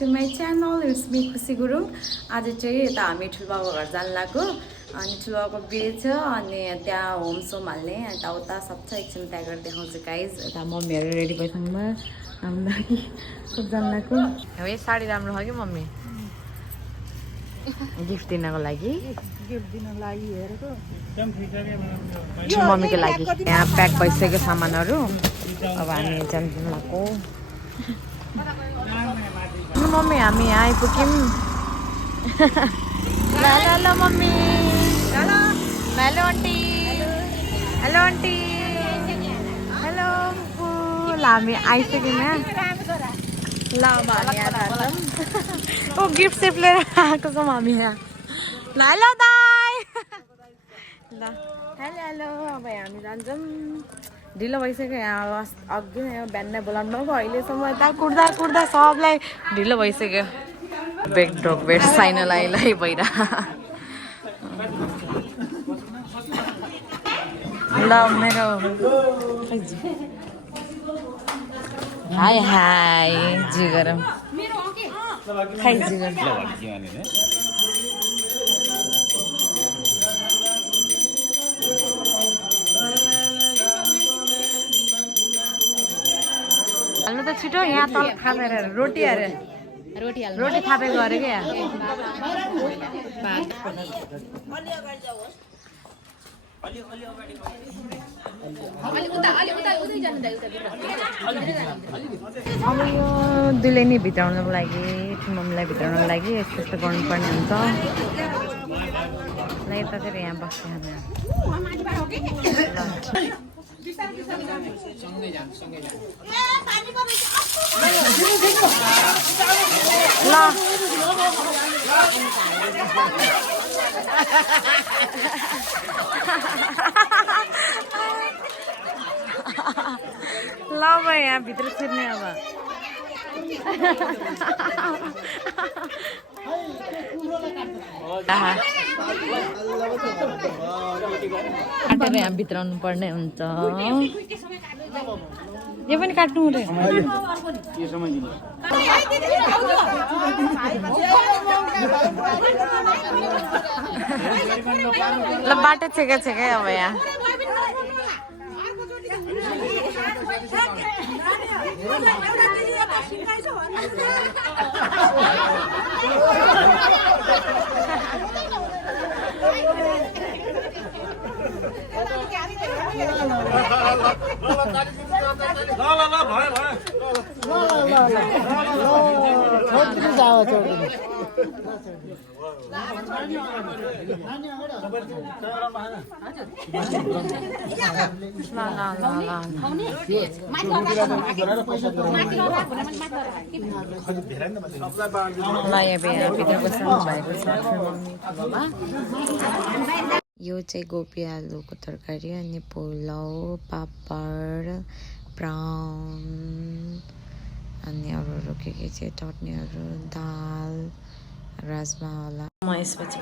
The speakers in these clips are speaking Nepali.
to my channel. It's me खुसी गुरुङ। आज चाहिँ यता हामी ठुलबाबा घर जान लाग्यो अनि ठुलबाबाको बिहे छ अनि त्यहाँ होम सो हाल्ने यताउता सब छ एकछिन त्यहाँ गएर देखाउँछु गाइज। यता मम्मीहरू रेडी भइसक्नु हामी सब जान लाग्यो। यो साडी राम्रो छ कि मम्मी गिफ्ट दिनको लागि हेरेको मम्मीको लागि यहाँ प्याक भइसक्यो सामानहरू। अब हामी जान लाग्यो। मम्मी हामी यहाँ आइपुग्यौँ। ल mummy hello aunty hello aunty hello ल हामी आइसक्यौँ यहाँ। ल अब हामी यहाँ जान्छौँ। ओ गिफ्ट सेफ लिएर आएको छौँ हामी यहाँ। ल हेलो दाइ ल हेलो हेलो अब हामी जान्छौँ। ढिलो भइसक्यो यहाँ अघि बिहान नै बोलाउनु भएको अहिलेसम्म यता कुर्दा कुर्दा सबलाई ढिलो भइसक्यो। बेग डग बेड साइनलाई भइरह ल मेरो हाई हाई जी गरौँ खाइ जी गरौँ। हाल्नु त छिटो यहाँ तल थापेर रोटी अरे रोटी थापेको अरे क्या। अब यो दुईले नि भित्राउनको लागि मम्मीलाई भित्राउनको लागि यस्तो यस्तो गर्नुपर्ने हुन्छ। ल यता चाहिँ यहाँ बस्छ ल अब यहाँ भित्र छिर्ने अब काटेर यहाँ भित्राउनु पर्ने हुन्छ। यो पनि काट्नु हुँदैन। ल बाटो छेकै छेकै अब यहाँ यो चाहिँ गोपी आलुको तरकारी अनि पुलाउ पापड ब्राउन अनि अरू के चाहिँ चटनीहरू दाल राजमा होला। म यसपछि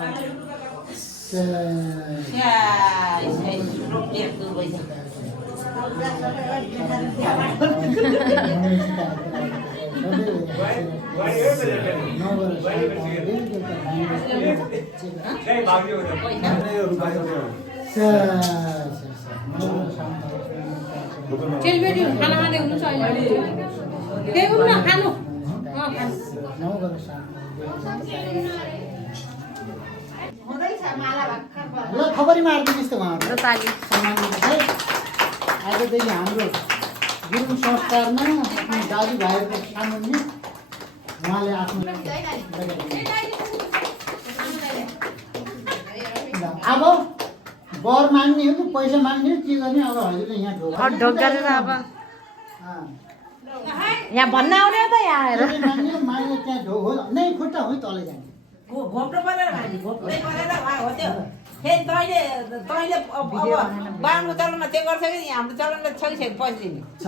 ल खबरी मारिदिनुहोस् त उहाँहरू। आजदेखि हाम्रो गुरुङ संस्कारमा आफ्नो दाजुभाइहरूको सामुन्ने उहाँले आफ्नो अब बर माग्ने हो कि पैसा माग्ने हो के गर्ने अब हजुरले यहाँ ढोक गरेर अब यहाँ भन्न आउने त यहाँ आएर माग्ने त्यहाँ ढोक हो नै खुट्टा हो तलै जाने घोप्रो परेर भाइ घोप्रो परेर हो त्यो फेरि तैँले अब बाहुनको चलनमा त्यो गर्छ कि हाम्रो चलनमा छ कि छैन पैसा दिने छ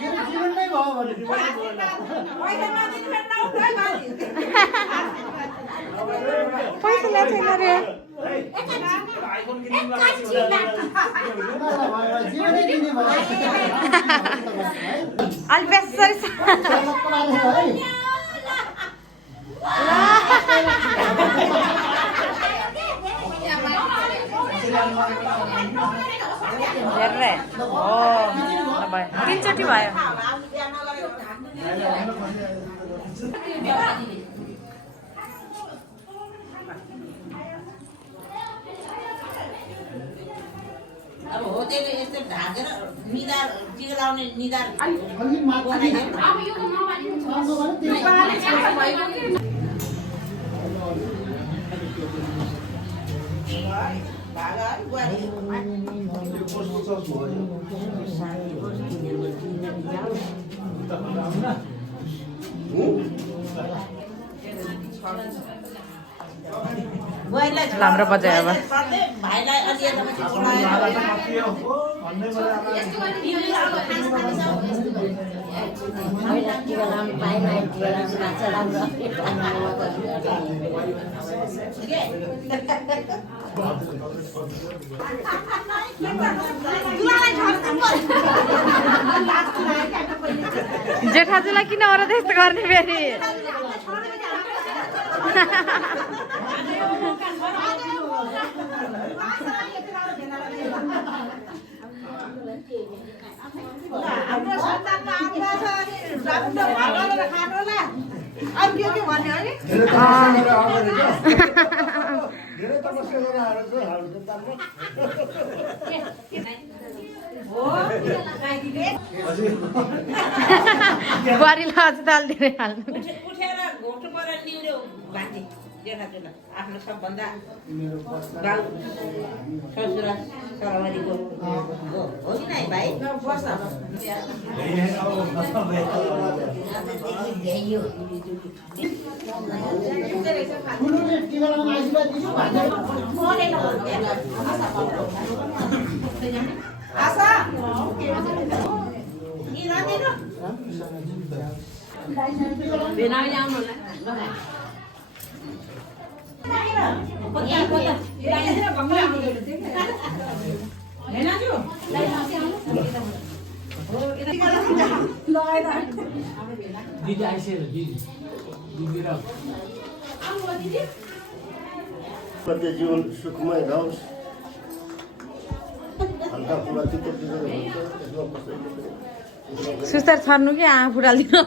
मेरो जीवन नै भयो भने पैसा नदिनु फेरि नउठ्नु है घरि। पैसा ल्याएको छैन रे जीवनै दिने भयो अलि बेसरी छ हेर्रे हो भयो तिनचोटि भयो अब हो त्यसले यस्तो ढाकेर निधार टिका लाउने निधार अलिक माथि भागा है बुहारी बुहारीलाई राम्रो बजायो अब भाइलाई अलि यतापट्टि जेठाजुलाई किन अरू त्यस्तो गर्ने फेरि हाम्रो सन्तानको आग्रह छ राम्रो भगवानले खानु होला अब के भन्ने है धेरै तपस्या गरेर आएर चाहिँ हाम्रो सन्तानमा बुहारीलाई अझ दाल धेरै हाल्नु उठेर घोटो परेर निउड्यो भान्जी जेठाजुलाई आफ्नो सबभन्दा बाउ ससुरा सरवारीको हो कि नै भाइ बस ठुलोले टिका लगाउन आइसकेको दिनु भन्दै आशा कि नदिनु बेनाउने आउनु दिदी आइसक्यो दिदी र प्रत्येक जीवन सुखमय रहोस् हल्का फुल्का चित्त त्यसमा कसैले सुस्तार छर्नु कि आँखा फुटालिदिनु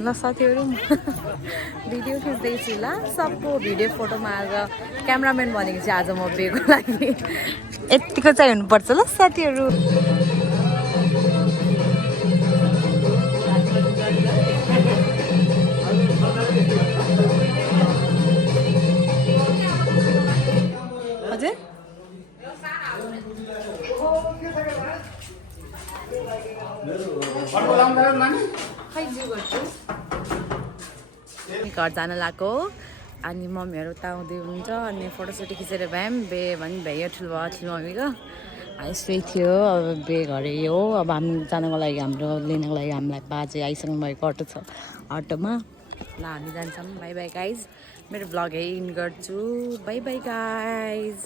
ल साथीहरू भिडियो खिच्दैछु ल सबको भिडियो फोटोमा आज क्यामराम्यान भनेको चाहिँ आज म बेको लागि यतिको चाहिँ हुनुपर्छ ल साथीहरू हजुर घर जान लाग्यो अनि मम्मीहरू उता आउँदै हुन्छ अनि फोटोसोटो खिचेर भ्याम बे भने भ्यायो ठुलो मम्मीको यस्तै थियो अब बे घर हो अब हामी जानको लागि हाम्रो लिनको लागि हामीलाई बाजे आइसक्नु भएको अटो छ अटोमा ल हामी जान्छौँ बाई बाई गाइज मेरो भ्लग यही इन गर्छु बाई बाई गाइज